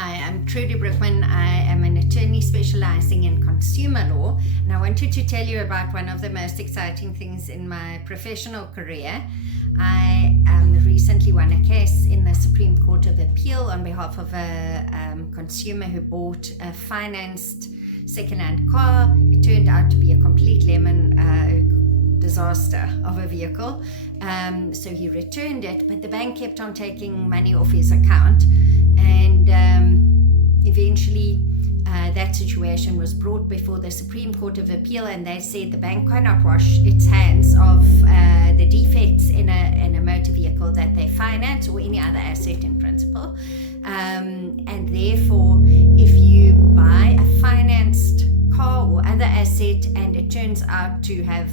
Hi, I'm Trudy Brookman. I am an attorney specializing in consumer law, and I wanted to tell you about one of the most exciting things in my professional career. I recently won a case in the Supreme Court of Appeal on behalf of a consumer who bought a financed second-hand car. It turned out to be a complete lemon disaster of a vehicle. So he returned it, but the bank kept on taking money off his account. And eventually that situation was brought before the Supreme Court of Appeal, and they said the bank cannot wash its hands of the defects in a motor vehicle that they finance or any other asset in principle. And therefore, if you buy a financed car or other asset and it turns out to have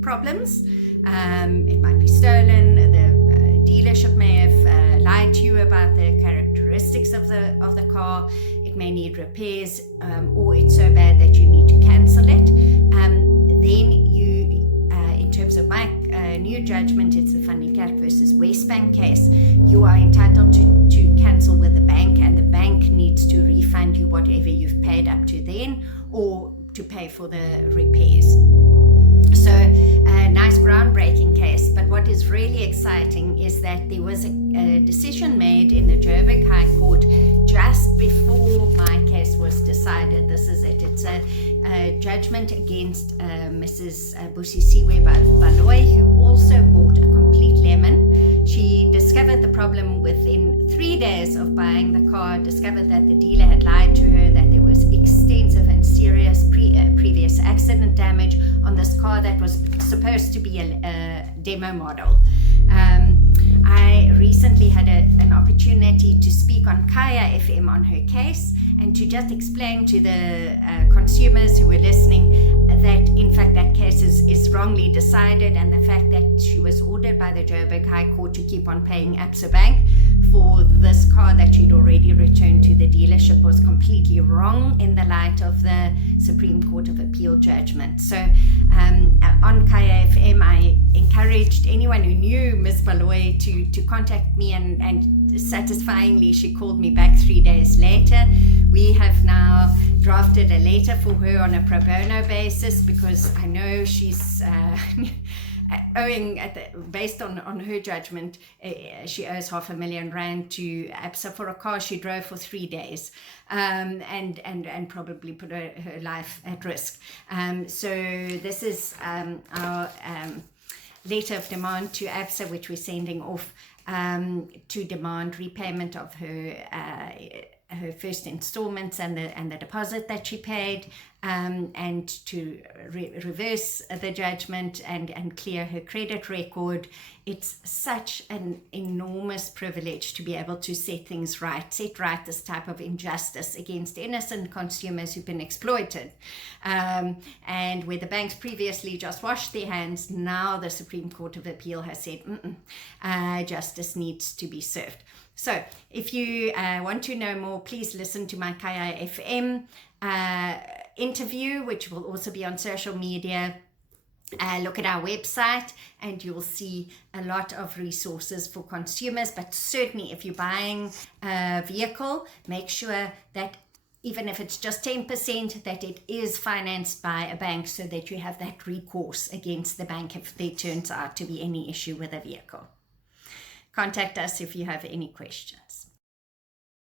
problems, it might be stolen, the dealership may have lied to you about the characteristics of the car, it may need repairs, or it's so bad that you need to cancel it, then you, in terms of my new judgment, it's the Van Niekerk versus Westbank case, you are entitled to cancel with the bank, and the bank needs to refund you whatever you've paid up to then, or to pay for the repairs. So a nice groundbreaking case, but what is really exciting is that there was a decision made in the Joburg High Court just before my case was decided. This is it. It's a judgment against Mrs. Busisiwe Baloyi, who also bought a complete lemon. She discovered the problem within 3 days of buying the car, discovered that the dealer had lied to her, that there was extensive and serious previous accident damage on this car that was supposed to be a demo model. I recently had an opportunity to speak on Kaya FM on her case, and to just explain to the consumers who were listening that in fact that case is wrongly decided, and the fact that she was ordered by the Joburg High Court to keep on paying Absa Bank for this car that she'd already returned to the dealership was completely wrong in the light of the Supreme Court of Appeal judgment. So on Kaya FM, I encouraged anyone who knew Ms. Baloyi to contact me, and satisfyingly she called me back 3 days later. We have now drafted a letter for her on a pro bono basis, because I know she's owing, based on her judgment, she owes R500,000 to Absa for a car she drove for 3 days, and probably put her life at risk. So this is our letter of demand to Absa, which we're sending off to demand repayment of her first installments and the deposit that she paid, and to reverse the judgment and clear her credit record. It's such an enormous privilege to be able to set right this type of injustice against innocent consumers who've been exploited. And where the banks previously just washed their hands, now the Supreme Court of Appeal has said justice needs to be served. So if you want to know more, please listen to my Kaya FM interview, which will also be on social media. Look at our website and you'll see a lot of resources for consumers. But certainly if you're buying a vehicle, make sure that even if it's just 10%, that it is financed by a bank, so that you have that recourse against the bank if there turns out to be any issue with a vehicle. Contact us if you have any questions.